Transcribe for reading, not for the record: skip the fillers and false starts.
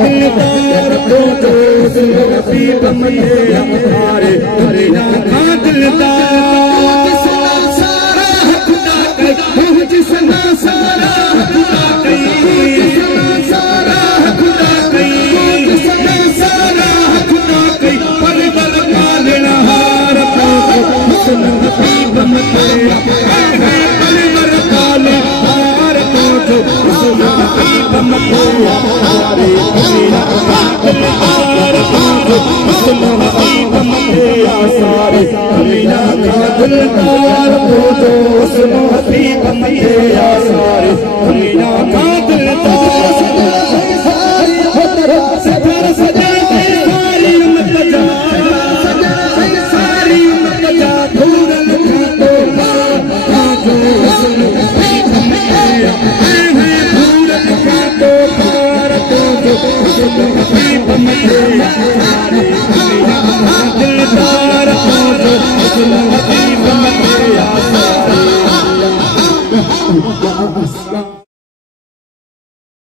दिलदार को जो नसीब मते हमारे दुनिया का दिलदार सारा खुदा का जिसना सारा खुदा कई सारा खुदा कई जिसना सारा खुदा कई परवर पालना हार को नसीब मते परवर पालना हार को जो नसीब मते हमारे दिलदार को जो सुनो हसीब मते आसारे दुनिया का दिलदार सफर सजा सारी उम्मत जा सारी उम्मत जा दूर लगा तो जो सुनो हसीब मते दूर लगा तो पार तो जो सुनो हसीब मते आसारे दुनिया का दिलदार को जो सुनो हसीब मते आसारे